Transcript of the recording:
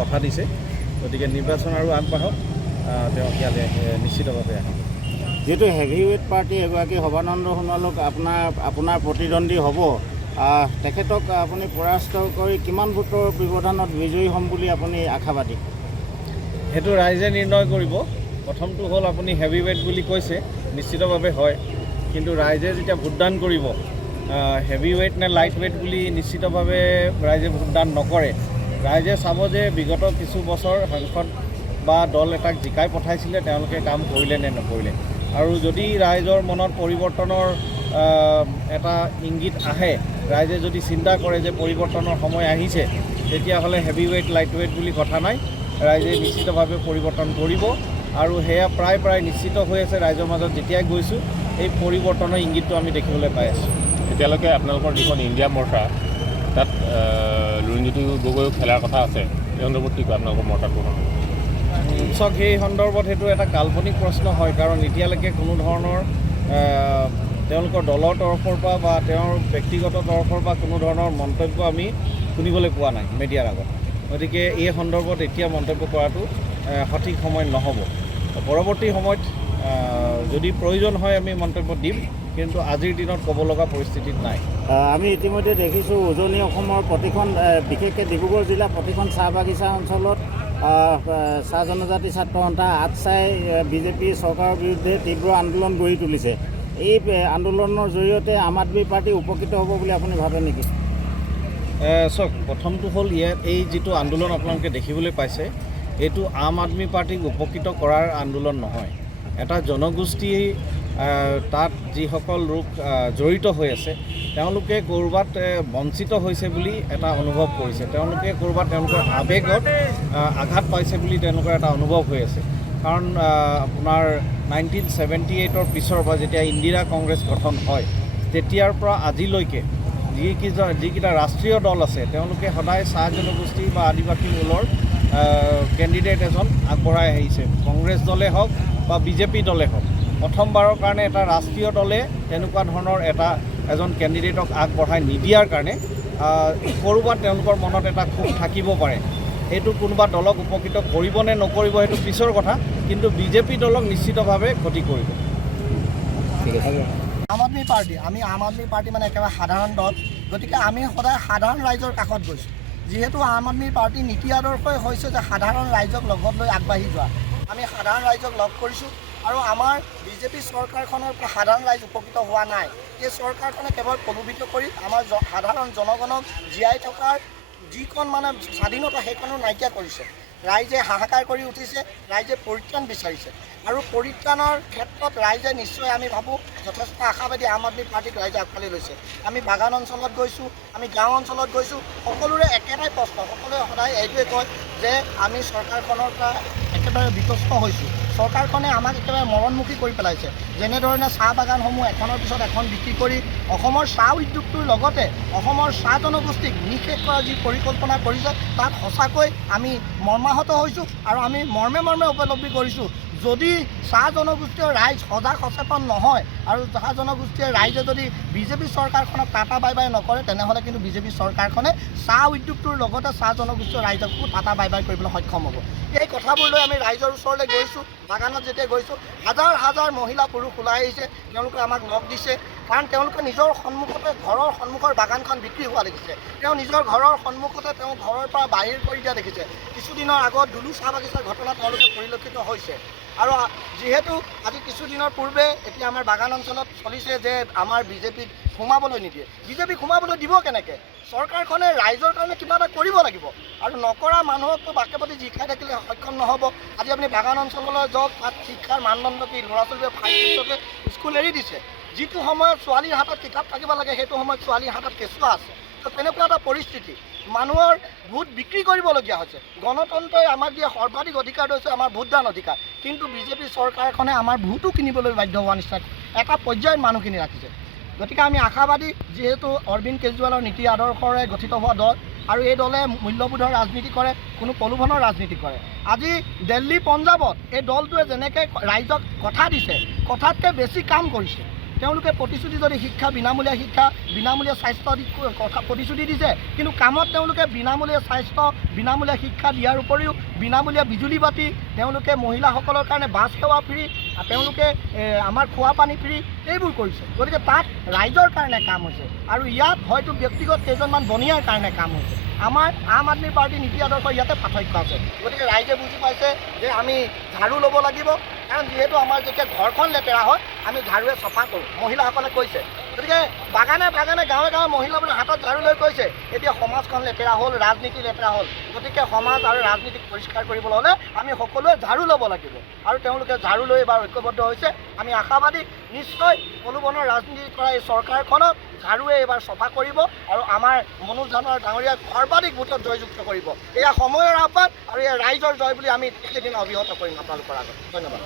কথা দিছে গতিকে নিৰ্বাচন আৰু আগবাঢ়ক তেওঁ ইয়ালৈ নিশ্চিতভাৱে আহিব যেহেতু হেভিৱেট পাৰ্টি এগৰাকী সৰ্বানন্দ সোণোৱালক আপোনাৰ প্ৰতিদ্বন্দ্বী হ'ব তেখেতক আপুনি পৰাস্ত কৰি কিমান ভোটৰ ব্যৱধানত বিজয়ী হ'ম বুলি আপুনি আশাবাদী সেইটো ৰাইজে নিৰ্ণয় কৰিব প্ৰথমটো হ'ল আপুনি হেভিৱেট বুলি কৈছে নিশ্চিতভাৱে হয় কিন্তু ৰাইজে যেতিয়া ভোটদান কৰিব হেভিৱেট নে লাইট ৱেট বুলি নিশ্চিতভাৱে ৰাইজে ভোটদান নকৰে ৰাইজে চাব যে বিগত কিছু বছৰ সাংসদ বা দল এটাক জিকাই পঠাইছিলে তেওঁলোকে কাম কৰিলে নে নকৰিলে আৰু যদি ৰাইজৰ মনত পৰিৱৰ্তনৰ এটা ইংগিত আহে ৰাইজে যদি চিন্তা কৰে যে পৰিৱৰ্তনৰ সময় আহিছে তেতিয়াহ'লে হেভিৱেট লাইট ৱেট বুলি কথা নাই ৰাইজে নিশ্চিতভাৱে পৰিৱৰ্তন কৰিব আৰু সেয়া প্ৰায় নিশ্চিত হৈ আছে ৰাইজৰ মাজত যেতিয়াই গৈছোঁ এই পৰিৱৰ্তনৰ ইংগিতটো আমি দেখিবলৈ পাই আছোঁ এতিয়ালৈকে আপোনালোকৰ যিখন ইণ্ডিয়া মৰ্চা তাত লুৰিণজ্যোতি গগৈও খেলাৰ কথা আছে এই সন্দৰ্ভত কি কয় আপোনালোকৰ মৰ্চাত গ্ৰহণ চাওক সেই সন্দৰ্ভত সেইটো এটা কাল্পনিক প্ৰশ্ন হয় কাৰণ এতিয়ালৈকে কোনো ধৰণৰ তেওঁলোকৰ দলৰ তৰফৰ পৰা বা তেওঁৰ ব্যক্তিগত তৰফৰ পৰা কোনো ধৰণৰ মন্তব্য আমি শুনিবলৈ পোৱা নাই মিডিয়াৰ আগত গতিকে এই সন্দৰ্ভত এতিয়া মন্তব্য কৰাটো সঠিক সময় নহ'ব পৰৱৰ্তী সময়ত যদি প্ৰয়োজন হয় আমি মন্তব্য দিম কিন্তু আজিৰ দিনত ক'ব লগা পৰিস্থিতিত নাই আমি ইতিমধ্যে দেখিছোঁ উজনি অসমৰ প্ৰতিখন বিশেষকৈ ডিব্ৰুগড় জিলাৰ প্ৰতিখন চাহ বাগিচা অঞ্চলত চাহ জনজাতি ছাত্ৰ সন্থা আটচাই বিজেপি চৰকাৰৰ বিৰুদ্ধে তীব্ৰ আন্দোলন গঢ়ি তুলিছে এই আন্দোলনৰ জৰিয়তে আম আদমি পাৰ্টি উপকৃত হ'ব বুলি আপুনি ভাবে নেকি চাওক প্ৰথমটো হ'ল ইয়াত এই যিটো আন্দোলন আপোনালোকে দেখিবলৈ পাইছে এইটো আম আদমি পাৰ্টিক উপকৃত কৰাৰ আন্দোলন নহয় এটা জনগোষ্ঠী তাত যিসকল লোক জড়িত হৈ আছে তেওঁলোকে ক'ৰবাত বঞ্চিত হৈছে বুলি এটা অনুভৱ কৰিছে তেওঁলোকে ক'ৰবাত তেওঁলোকৰ আৱেগত আঘাত পাইছে বুলি তেওঁলোকৰ এটা অনুভৱ হৈ আছে কাৰণ আপোনাৰ 1978ৰ পিছৰ পৰা যেতিয়া ইন্দিৰা কংগ্ৰেছ গঠন হয় তেতিয়াৰ পৰা আজিলৈকে যিকেইটা ৰাষ্ট্ৰীয় দল আছে তেওঁলোকে সদায় চাহ জনগোষ্ঠী বা আদিবাসী মূলৰ কেণ্ডিডেট এজন আগবঢ়াই আহিছে কংগ্ৰেছ দলে হওক বা বিজেপি দলে হওক প্ৰথমবাৰৰ কাৰণে এটা ৰাষ্ট্ৰীয় দলে তেনেকুৱা ধৰণৰ এজন কেণ্ডিডেটক আগবঢ়াই নিদিয়াৰ কাৰণে ক'ৰবাত তেওঁলোকৰ মনত এটা ক্ষোভ থাকিব পাৰে এইটো কোনোবা দলক উপকৃত কৰিব নে নকৰিব সেইটো পিছৰ কথা কিন্তু বিজেপি দলক নিশ্চিতভাৱে ক্ষতি কৰিব ঠিক আছে আম আদমি পাৰ্টি আমি আম আদমি পাৰ্টি মানে একেবাৰে সাধাৰণ দল গতিকে আমি সদায় সাধাৰণ ৰাইজৰ কাষত গৈছোঁ যিহেতু আম আদমি পাৰ্টিৰ নীতি আদৰ্শই হৈছে যে সাধাৰণ ৰাইজক লগত লৈ আগবাঢ়ি যোৱা আমি সাধাৰণ ৰাইজক লগ কৰিছোঁ আৰু আমাৰ বিজেপি চৰকাৰখনৰ পৰা সাধাৰণ ৰাইজ উপকৃত হোৱা নাই এই চৰকাৰখনে কেৱল প্ৰলোভিত কৰি আমাৰ সাধাৰণ জনগণক জীয়াই থকাৰ যিখন মানে স্বাধীনতা সেইখনো নাইকিয়া কৰিছে ৰাইজে হাহাকাৰ কৰি উঠিছে ৰাইজে পৰিত্ৰাণ বিচাৰিছে আৰু পৰিত্ৰাণৰ ক্ষেত্ৰত ৰাইজে নিশ্চয় আমি ভাবোঁ যথেষ্ট আশাবাদী আম আদমি পাৰ্টিক ৰাইজে আগফালে লৈছে আমি বাগান অঞ্চলত গৈছোঁ আমি গাঁও অঞ্চলত গৈছোঁ সকলোৰে একেটাই প্ৰশ্ন সকলোৱে সদায় এইটোৱে কয় যে আমি চৰকাৰখনৰ পৰা একেবাৰে বিতষ্ট হৈছোঁ চৰকাৰখনে আমাক একেবাৰে মৰণমুখী কৰি পেলাইছে যেনেধৰণে চাহ বাগানসমূহ এখনৰ পিছত এখন বিক্ৰী কৰি অসমৰ চাহ উদ্যোগটোৰ লগতে অসমৰ চাহ জনগোষ্ঠীক নিঃশেষ কৰাৰ যি পৰিকল্পনা কৰিছে তাক সঁচাকৈ আমি মৰ্মাহত হৈছোঁ আৰু আমি মৰ্মে উপলব্ধি কৰিছোঁ যদি চাহ জনগোষ্ঠীয় ৰাইজ সজাগ সচেতন নহয় আৰু চাহ জনগোষ্ঠীয় ৰাইজে যদি বিজেপি চৰকাৰখনক টাটা বাই বাই নকৰে তেনেহ'লে কিন্তু বিজেপি চৰকাৰখনে চাহ উদ্যোগটোৰ লগতে চাহ জনগোষ্ঠীয় ৰাইজকো টাটা বাই বাই কৰিবলৈ সক্ষম হ'ব এই কথাবোৰ লৈ আমি ৰাইজৰ ওচৰলৈ গৈছোঁ বাগানত যেতিয়া গৈছোঁ হাজাৰ মহিলা পুৰুষ ওলাই আহিছে তেওঁলোকে আমাক লগ দিছে কাৰণ তেওঁলোকে নিজৰ সন্মুখতে ঘৰৰ সন্মুখৰ বাগানখন বিক্ৰী হোৱা দেখিছে তেওঁ নিজৰ ঘৰৰ সন্মুখতে তেওঁ ঘৰৰ পৰা বাহিৰ কৰি দিয়া দেখিছে কিছুদিনৰ আগত দুলু চাহ বাগিচাৰ ঘটনা তেওঁলোকে পৰিলক্ষিত হৈছে আৰু যিহেতু আজি কিছুদিনৰ পূৰ্বে এতিয়া আমাৰ বাগান অঞ্চলত চলিছে যে আমাৰ বিজেপিক সোমাবলৈ নিদিয়ে বিজেপিক সোমাবলৈ দিব কেনেকৈ চৰকাৰখনে ৰাইজৰ কাৰণে কিবা এটা কৰিব লাগিব আৰু নকৰা মানুহকতো বাকে পাতি জিকাই থাকিলে সক্ষম নহ'ব আজি আপুনি বাগান অঞ্চললৈ যাওক তাত শিক্ষাৰ মানদণ্ড কি ল'ৰা ছোৱালীয়ে 5 স্কুল এৰি দিছে যিটো সময়ত ছোৱালীৰ হাতত কিতাপ থাকিব লাগে সেইটো সময়ত ছোৱালীৰ হাতত কেঁচুৱা আছে তো তেনেকুৱা এটা পৰিস্থিতি মানুহৰ ভোট বিক্ৰী কৰিবলগীয়া হৈছে গণতন্ত্ৰই আমাক দিয়া সৰ্বাধিক অধিকাৰ হৈছে আমাৰ ভোটদান অধিকাৰ কিন্তু বিজেপি চৰকাৰখনে আমাৰ ভোটো কিনিবলৈ বাধ্য হোৱা নিচিনা এটা পৰ্যায়ত মানুহখিনি ৰাখিছে গতিকে আমি আশাবাদী যিহেতু অৰবিন্দ কেজৰিৱালৰ নীতি আদৰ্শৰে গঠিত হোৱা দল আৰু এই দলে মূল্যবোধৰ ৰাজনীতি কৰে কোনো প্ৰলোভনৰ ৰাজনীতি কৰে আজি দিল্লী পঞ্জাৱত এই দলটোৱে যেনেকৈ ৰাইজক কথা দিছে কথাতকৈ বেছি কাম কৰিছে তেওঁলোকে প্ৰতিশ্ৰুতি যদি শিক্ষা বিনামূলীয়া স্বাস্থ্য কথা প্ৰতিশ্ৰুতি দিছে, কিন্তু কামত তেওঁলোকে বিনামূলীয়া স্বাস্থ্য বিনামূলীয়া শিক্ষা দিয়াৰ উপৰিও বিনামূলীয়া বিজুলী বাতি, তেওঁলোকে মহিলাসকলৰ কাৰণে বাছ সেৱা ফ্ৰী, তেওঁলোকে আমাৰ খোৱা পানী ফ্ৰী, এইবোৰ কৰিছে। গতিকে তাত ৰাইজৰ কাৰণে কাম হৈছে আৰু ইয়াত হয়তো ব্যক্তিগত কেইজনমান বনিয়াৰ কাৰণে কাম হৈছে। আমাৰ আম আদমি পাৰ্টিৰ নীতি আদৰ্শ ইয়াতে পাৰ্থক্য আছে। গতিকে ৰাইজে বুজি পাইছে যে আমি ঝাৰু ল'ব লাগিব, কাৰণ যিহেতু আমাৰ যেতিয়া ঘৰখন লেতেৰা হয় আমি ঝাৰুৱে চফা কৰোঁ, মহিলাসকলে কৈছে। গতিকে বাগানে গাঁৱে মহিলাবোৰে হাতত ঝাৰু লৈ কৈছে এতিয়া সমাজখন লেতেৰা হ'ল, ৰাজনীতি লেতেৰা হ'ল, গতিকে সমাজ আৰু ৰাজনীতিক পৰিষ্কাৰ কৰিবলৈ হ'লে আমি সকলোৱে ঝাৰু ল'ব লাগিব। আৰু তেওঁলোকে ঝাৰু লৈ এবাৰ ঐক্যবদ্ধ হৈছে। আমি আশাবাদী নিশ্চয় প্ৰলোভনৰ ৰাজনীতি কৰা এই চৰকাৰখনক ঝাৰুৱে এইবাৰ চফা কৰিব আৰু আমাৰ মনোজ ধানৰ ডাঙৰীয়াক সৰ্বাধিক ভোটত জয়যুক্ত কৰিব। এয়া সময়ৰ আহ্বান আৰু এয়া ৰাইজৰ জয় বুলি আমি একেদিন অব্যাহত কৰিম আপোনালোকৰ আগত। ধন্যবাদ।